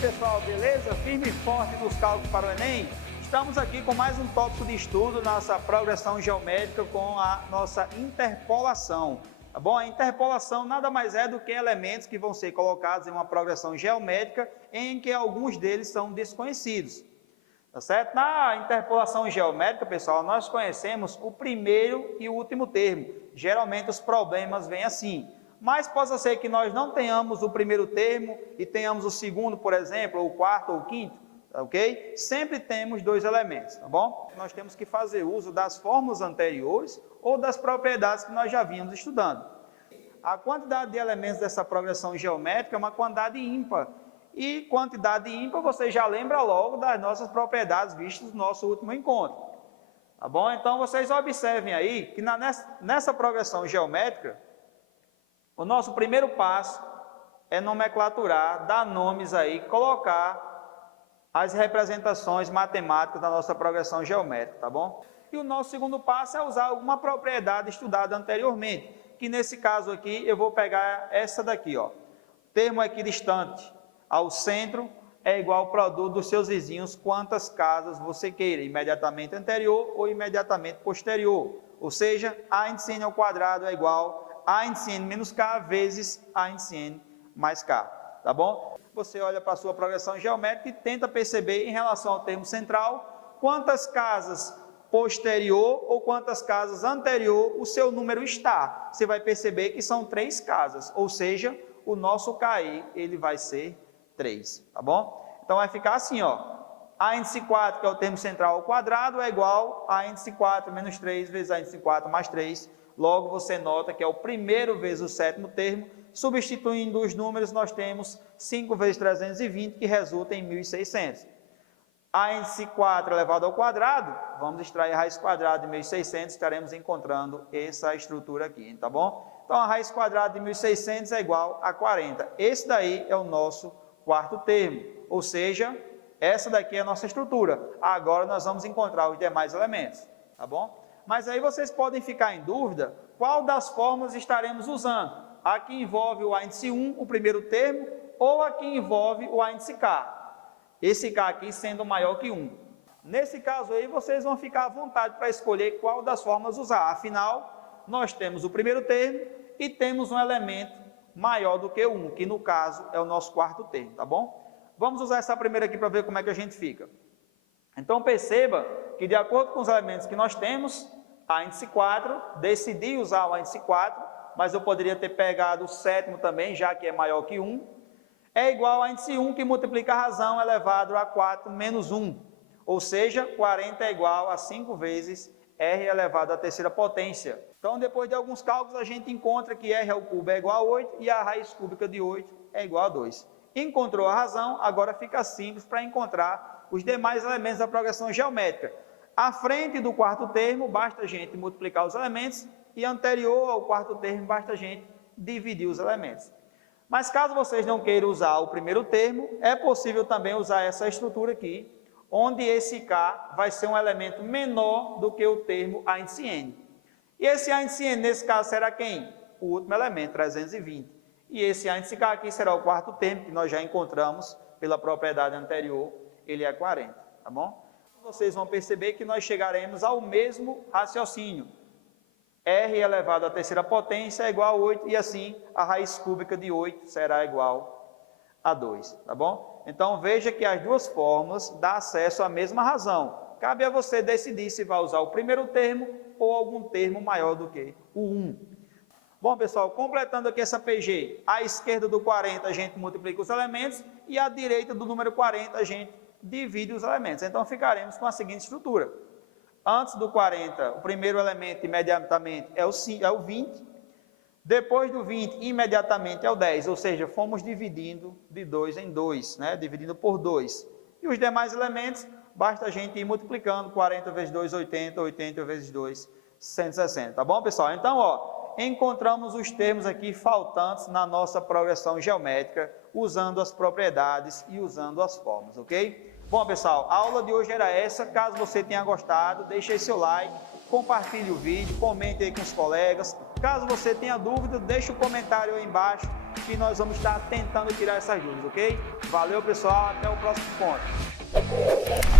pessoal, beleza? Firme e forte nos cálculos para o Enem? Estamos aqui com mais um tópico de estudo, nossa progressão geométrica com a nossa interpolação. Tá bom? A interpolação nada mais é do que elementos que vão ser colocados em uma progressão geométrica em que alguns deles são desconhecidos. Tá certo? Na interpolação geométrica, pessoal, nós conhecemos o primeiro e o último termo. Geralmente os problemas vêm assim. Mas possa ser que nós não tenhamos o primeiro termo e tenhamos o segundo, por exemplo, ou o quarto ou o quinto, ok? Sempre temos dois elementos, tá bom? Nós temos que fazer uso das fórmulas anteriores ou das propriedades que nós já vínhamos estudando. A quantidade de elementos dessa progressão geométrica é uma quantidade ímpar. E quantidade ímpar você já lembra logo das nossas propriedades vistas no nosso último encontro. Tá bom? Então vocês observem aí que nessa progressão geométrica, o nosso primeiro passo é nomenclaturar, dar nomes aí, colocar as representações matemáticas da nossa progressão geométrica, tá bom? E o nosso segundo passo é usar alguma propriedade estudada anteriormente, que nesse caso aqui eu vou pegar essa daqui, ó. Termo equidistante ao centro é igual ao produto dos seus vizinhos, quantas casas você queira, imediatamente anterior ou imediatamente posterior. Ou seja, A índice N ao quadrado é igual a índice N menos K vezes A índice N mais K, tá bom? Você olha para a sua progressão geométrica e tenta perceber em relação ao termo central, quantas casas posterior ou quantas casas anterior o seu número está. Você vai perceber que são 3 casas, ou seja, o nosso KI ele vai ser 3, tá bom? Então vai ficar assim, ó, A índice 4, que é o termo central ao quadrado, é igual a índice 4 menos 3 vezes A índice 4 mais 3. Logo, você nota que é o primeiro vezes o sétimo termo. Substituindo os números, nós temos 5 vezes 320, que resulta em 1.600. A índice 4 elevado ao quadrado, vamos extrair a raiz quadrada de 1.600, estaremos encontrando essa estrutura aqui, tá bom? Então, a raiz quadrada de 1.600 é igual a 40. Esse daí é o nosso quarto termo, ou seja, essa daqui é a nossa estrutura. Agora, nós vamos encontrar os demais elementos, tá bom? Mas aí vocês podem ficar em dúvida qual das fórmulas estaremos usando. A que envolve o A índice 1, o primeiro termo, ou a que envolve o A índice K. Esse K aqui sendo maior que 1. Nesse caso aí, vocês vão ficar à vontade para escolher qual das fórmulas usar. Afinal, nós temos o primeiro termo e temos um elemento maior do que 1, que no caso é o nosso quarto termo, tá bom? Vamos usar essa primeira aqui para ver como é que a gente fica. Então perceba que de acordo com os elementos que nós temos, A índice 4, decidi usar o índice 4, mas eu poderia ter pegado o sétimo também, já que é maior que 1, é igual a índice 1 que multiplica a razão elevado a 4 menos 1, ou seja, 40 é igual a 5 vezes R elevado à terceira potência. Então, depois de alguns cálculos, a gente encontra que R ao cubo é igual a 8 e a raiz cúbica de 8 é igual a 2. Encontrou a razão, agora fica simples para encontrar os demais elementos da progressão geométrica. À frente do quarto termo, basta a gente multiplicar os elementos e anterior ao quarto termo, basta a gente dividir os elementos. Mas caso vocês não queiram usar o primeiro termo, é possível também usar essa estrutura aqui, onde esse K vai ser um elemento menor do que o termo A índice N. E esse A índice N, nesse caso, será quem? O último elemento, 320. E esse A índice K aqui será o quarto termo, que nós já encontramos pela propriedade anterior, ele é 40, tá bom? Vocês vão perceber que nós chegaremos ao mesmo raciocínio. R elevado à terceira potência é igual a 8 e assim a raiz cúbica de 8 será igual a 2, tá bom? Então veja que as duas fórmulas dão acesso à mesma razão. Cabe a você decidir se vai usar o primeiro termo ou algum termo maior do que o 1. Bom, pessoal, completando aqui essa PG, à esquerda do 40 a gente multiplica os elementos e à direita do número 40 a gente divide os elementos. Então ficaremos com a seguinte estrutura. Antes do 40, o primeiro elemento imediatamente é o 20. Depois do 20, imediatamente é o 10. Ou seja, fomos dividindo de 2 em 2, né? Dividindo por 2. E os demais elementos, basta a gente ir multiplicando. 40 vezes 2, 80. 80 vezes 2, 160. Tá bom, pessoal? Então, ó, encontramos os termos aqui faltantes na nossa progressão geométrica, usando as propriedades e usando as fórmulas, ok? Bom, pessoal, a aula de hoje era essa. Caso você tenha gostado, deixe aí seu like, compartilhe o vídeo, comente aí com os colegas. Caso você tenha dúvida, deixe o comentário aí embaixo que nós vamos estar tentando tirar essas dúvidas, ok? Valeu, pessoal, até o próximo ponto.